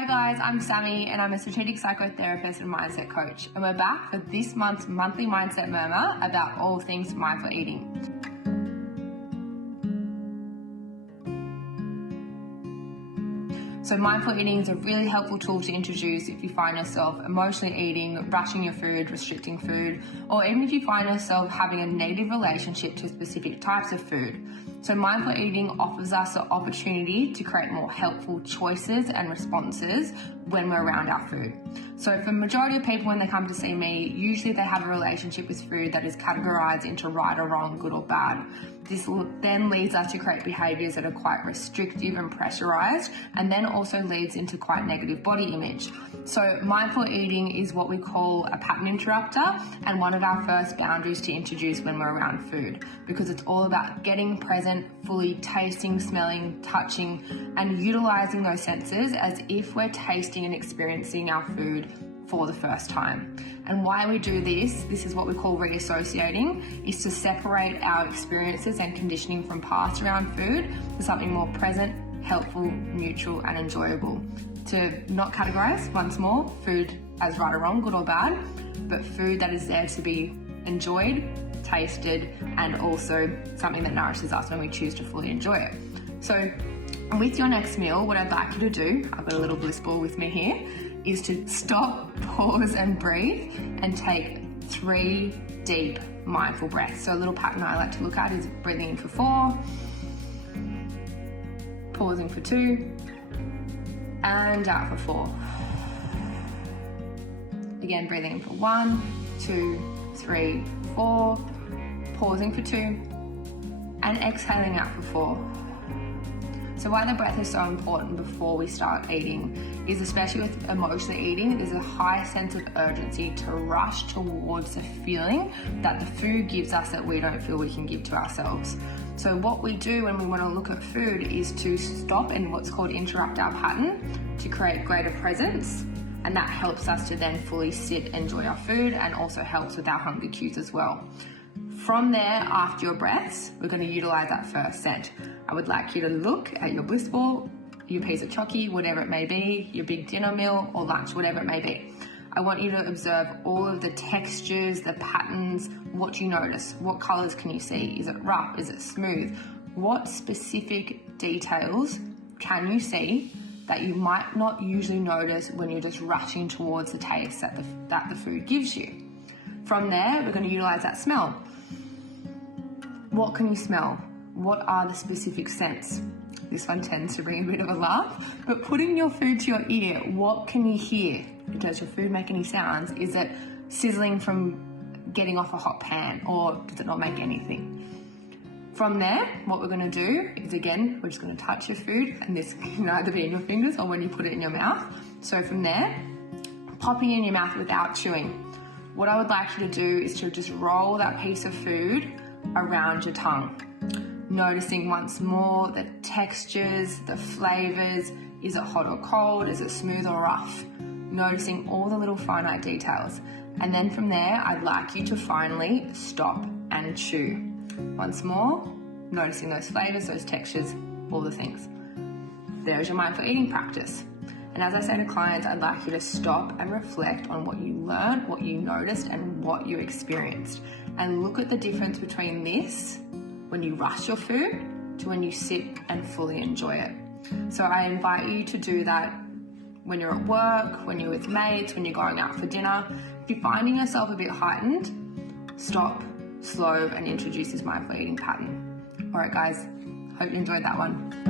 Hi guys, I'm Sammie and I'm a strategic psychotherapist and mindset coach, and we're back for this month's monthly Mindset Murmur about all things mindful eating. So mindful eating is a really helpful tool to introduce if you find yourself emotionally eating, rationing your food, restricting food, or even if you find yourself having a negative relationship to specific types of food. So mindful eating offers us the opportunity to create more helpful choices and responses when we're around our food. So for the majority of people when they come to see me, usually they have a relationship with food that is categorized into right or wrong, good or bad. This then leads us to create behaviors that are quite restrictive and pressurized, and then also leads into quite negative body image. So mindful eating is what we call a pattern interrupter, and one of our first boundaries to introduce when we're around food, because it's all about getting present, fully tasting, smelling, touching, and utilizing those senses as if we're tasting and experiencing our food for the first time. And why we do this is what we call reassociating, is to separate our experiences and conditioning from past around food to something more present, helpful, neutral, and enjoyable. To not categorize, once more, food as right or wrong, good or bad, but food that is there to be enjoyed, tasted, and also something that nourishes us when we choose to fully enjoy it. So with your next meal, what I'd like you to do, I've got a little bliss ball with me here, is to stop, pause, and breathe, and take 3 deep mindful breaths. So a little pattern I like to look at is breathing in for 4, pausing for 2, and out for 4. Again, breathing in for 1, 2, 3, 4, pausing for 2, and exhaling out for 4. So why the breath is so important before we start eating is, especially with emotionally eating, there's a high sense of urgency to rush towards the feeling that the food gives us that we don't feel we can give to ourselves. So what we do when we want to look at food is to stop and what's called interrupt our pattern to create greater presence, and that helps us to then fully sit, enjoy our food, and also helps with our hunger cues as well. From there, after your breaths, we're going to utilize that first scent. I would like you to look at your bliss ball, your piece of chocolate, whatever it may be, your big dinner meal or lunch, whatever it may be. I want you to observe all of the textures, the patterns, what do you notice? What colors can you see? Is it rough? Is it smooth? What specific details can you see that you might not usually notice when you're just rushing towards the taste that the food gives you? From there, we're going to utilize that smell. What can you smell? What are the specific scents? This one tends to bring a bit of a laugh, but putting your food to your ear, what can you hear? Does your food make any sounds? Is it sizzling from getting off a hot pan, or does it not make anything? From there, what we're going to do is, again, we're just going to touch your food, and this can either be in your fingers or when you put it in your mouth. So from there, popping in your mouth without chewing. What I would like you to do is to just roll that piece of food around your tongue, noticing once more the textures, the flavors. Is it hot or cold? Is it smooth or rough? Noticing all the little finite details. And then from there, I'd like you to finally stop and chew. Once more, noticing those flavors, those textures, all the things. There's your mindful eating practice. And as I say to clients, I'd like you to stop and reflect on what you learned, what you noticed, and what you experienced. And look at the difference between this, when you rush your food, to when you sit and fully enjoy it. So I invite you to do that when you're at work, when you're with mates, when you're going out for dinner. If you're finding yourself a bit heightened, stop, slow, and introduce this mindful eating pattern. All right, guys, hope you enjoyed that one.